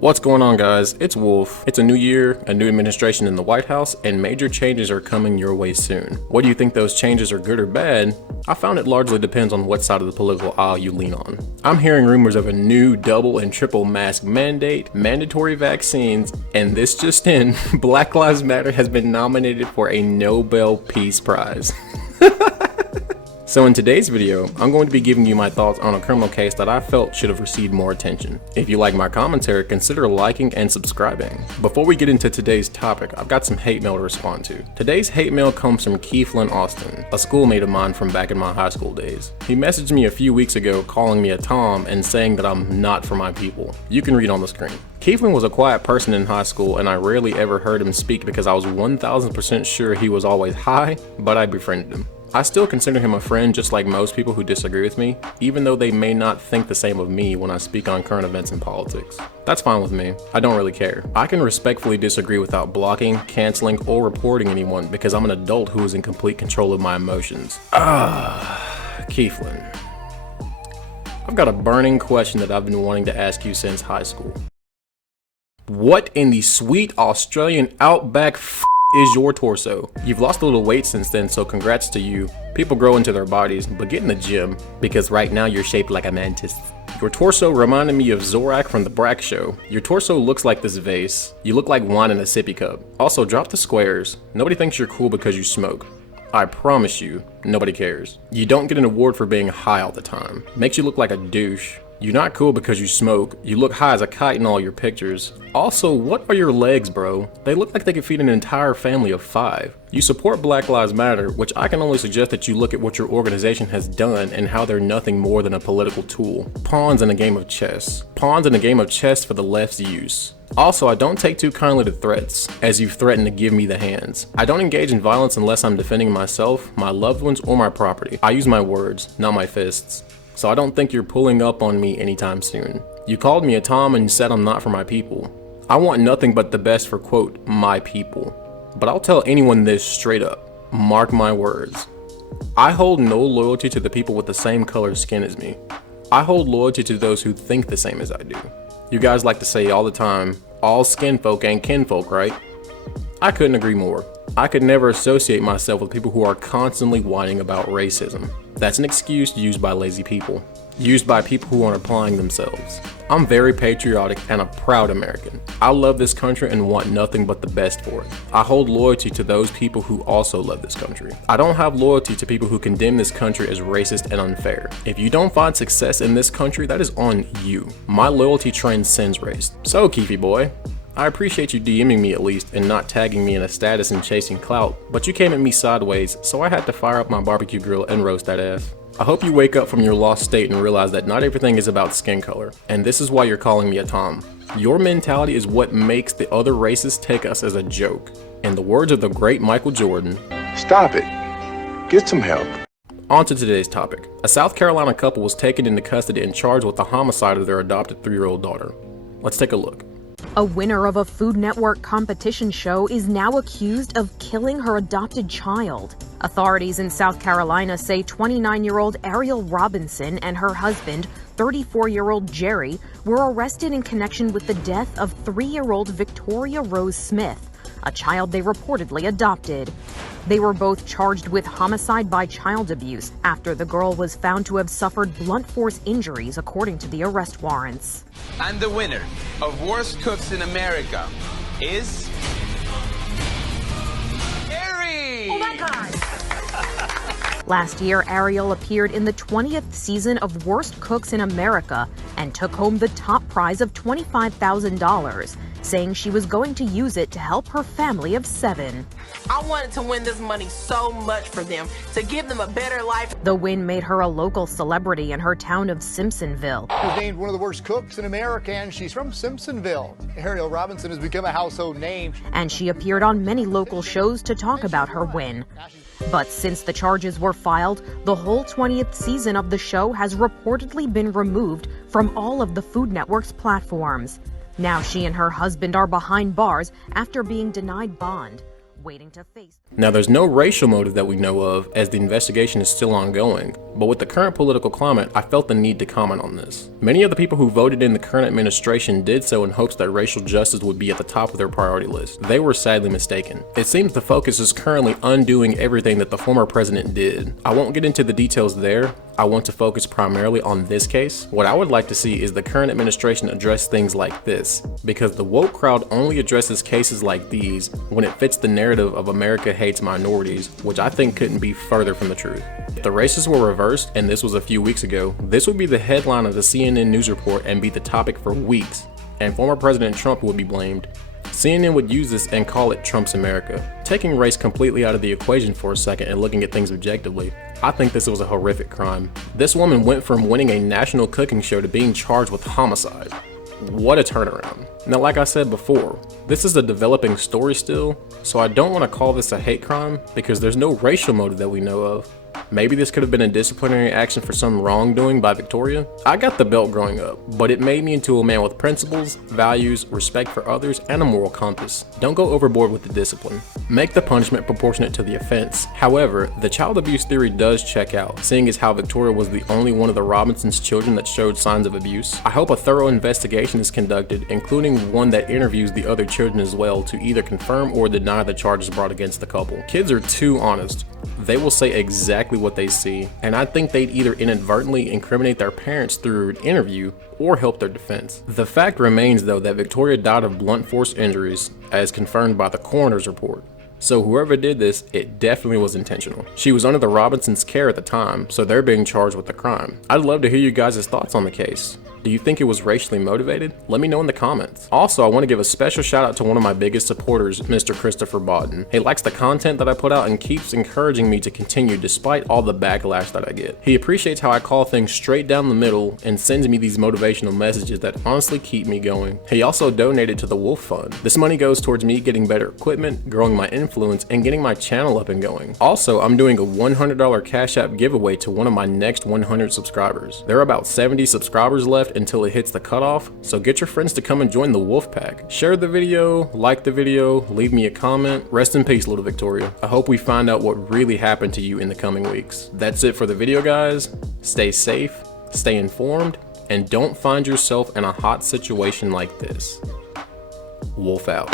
What's going on, guys? It's Wolf. It's a new year, a new administration in the White House, and major changes are coming your way soon. What do you think those changes are good or bad? I found it largely depends on what side of the political aisle you lean on. I'm hearing rumors of a new double and triple mask mandate, mandatory vaccines, and this just in, Black Lives Matter has been nominated for a Nobel Peace Prize. So in today's video, I'm going to be giving you my thoughts on a criminal case that I felt should have received more attention. If you like my commentary, consider liking and subscribing. Before we get into today's topic, I've got some hate mail to respond to. Today's hate mail comes from Keithlin Austin, a schoolmate of mine from back in my high school days. He messaged me a few weeks ago calling me a Tom and saying that I'm not for my people. You can read on the screen. Keithlin was a quiet person in high school, and I rarely ever heard him speak because I was 1000% sure he was always high, but I befriended him. I still consider him a friend, just like most people who disagree with me, even though they may not think the same of me when I speak on current events and politics. That's fine with me. I don't really care. I can respectfully disagree without blocking, canceling, or reporting anyone because I'm an adult who is in complete control of my emotions. Keithlin. I've got a burning question that I've been wanting to ask you since high school. What in the sweet Australian outback is your torso? You've lost a little weight since then, so congrats to you. People grow into their bodies, but get in the gym, because right now you're shaped like a mantis. Your torso reminded me of Zorak from the Brak Show. Your torso looks like this vase. You look like wine in a sippy cup. Also, drop the squares. Nobody thinks you're cool because you smoke. I promise you, nobody cares. You don't get an award for being high all the time. Makes you look like a douche. You're not cool because you smoke. You look high as a kite in all your pictures. Also, what are your legs, bro? They look like they could feed an entire family of 5. You support Black Lives Matter, which I can only suggest that you look at what your organization has done and how they're nothing more than a political tool. Pawns in a game of chess. Pawns in a game of chess for the left's use. Also, I don't take too kindly to threats, as you've threatened to give me the hands. I don't engage in violence unless I'm defending myself, my loved ones, or my property. I use my words, not my fists. So I don't think you're pulling up on me anytime soon. You called me a Tom and said I'm not for my people. I want nothing but the best for, quote, my people. But I'll tell anyone this straight up. Mark my words. I hold no loyalty to the people with the same color skin as me. I hold loyalty to those who think the same as I do. You guys like to say all the time, all skin folk ain't kinfolk, right? I couldn't agree more. I could never associate myself with people who are constantly whining about racism. That's an excuse used by lazy people. Used by people who aren't applying themselves. I'm very patriotic and a proud American. I love this country and want nothing but the best for it. I hold loyalty to those people who also love this country. I don't have loyalty to people who condemn this country as racist and unfair. If you don't find success in this country, that is on you. My loyalty transcends race. So, Keefy boy, I appreciate you DMing me at least and not tagging me in a status and chasing clout, but you came at me sideways, so I had to fire up my barbecue grill and roast that ass. I hope you wake up from your lost state and realize that not everything is about skin color, and this is why you're calling me a Tom. Your mentality is what makes the other races take us as a joke. In the words of the great Michael Jordan, stop it. Get some help. On to today's topic. A South Carolina couple was taken into custody and charged with the homicide of their adopted 3-year-old daughter. Let's take a look. A winner of a Food Network competition show is now accused of killing her adopted child. Authorities in South Carolina say 29-year-old Ariel Robinson and her husband, 34-year-old Jerry, were arrested in connection with the death of 3-year-old Victoria Rose Smith, a child they reportedly adopted. They were both charged with homicide by child abuse after the girl was found to have suffered blunt force injuries, according to the arrest warrants. And the winner of Worst Cooks in America is Ari! Oh my God! Last year, Ariel appeared in the 20th season of Worst Cooks in America and took home the top prize of $25,000, saying she was going to use it to help her family of 7. I wanted to win this money so much for them, to give them a better life. The win made her a local celebrity in her town of Simpsonville. She was named one of the worst cooks in America, and she's from Simpsonville. Ariel Robinson has become a household name. And she appeared on many local shows to talk about her win. But since the charges were filed, the whole 20th season of the show has reportedly been removed from all of the Food Network's platforms. Now she and her husband are behind bars after being denied bond. waiting to face. Now, there's no racial motive that we know of, as the investigation is still ongoing, but with the current political climate, I felt the need to comment on this. Many of the people who voted in the current administration did so in hopes that racial justice would be at the top of their priority list. They were sadly mistaken. It seems the focus is currently undoing everything that the former president did. I won't get into the details there. I want to focus primarily on this case. What I would like to see is the current administration address things like this, because the woke crowd only addresses cases like these when it fits the narrative of America hates minorities, which I think couldn't be further from the truth. If the races were reversed, and this was a few weeks ago, this would be the headline of the CNN news report and be the topic for weeks, and former President Trump would be blamed. CNN would use this and call it Trump's America. Taking race completely out of the equation for a second and looking at things objectively, I think this was a horrific crime. This woman went from winning a national cooking show to being charged with homicide. What a turnaround. Now, like I said before, this is a developing story still, so I don't want to call this a hate crime because there's no racial motive that we know of. Maybe this could have been a disciplinary action for some wrongdoing by Victoria. I got the belt growing up, but it made me into a man with principles, values, respect for others, and a moral compass. Don't go overboard with the discipline. Make the punishment proportionate to the offense. However, the child abuse theory does check out, seeing as how Victoria was the only one of the Robinsons' children that showed signs of abuse. I hope a thorough investigation is conducted, including one that interviews the other children as well to either confirm or deny the charges brought against the couple. Kids are too honest. They will say exactly what they see, and I think they'd either inadvertently incriminate their parents through an interview or help their defense. The fact remains though that Victoria died of blunt force injuries, as confirmed by the coroner's report. So whoever did this, it definitely was intentional. She was under the Robinsons' care at the time, so they're being charged with the crime. I'd love to hear you guys' thoughts on the case. Do you think it was racially motivated? Let me know in the comments. Also, I want to give a special shout out to one of my biggest supporters, Mr. Christopher Bodden. He likes the content that I put out and keeps encouraging me to continue despite all the backlash that I get. He appreciates how I call things straight down the middle and sends me these motivational messages that honestly keep me going. He also donated to the Wolf Fund. This money goes towards me getting better equipment, growing my influence, and getting my channel up and going. Also, I'm doing a $100 Cash App giveaway to one of my next 100 subscribers. There are about 70 subscribers left until it hits the cutoff, so get your friends to come and join the Wolf Pack. Share the video, like the video, leave me a comment. Rest in peace, little Victoria. I hope we find out what really happened to you in the coming weeks. That's it for the video, guys. Stay safe, stay informed, and don't find yourself in a hot situation like this. Wolf out.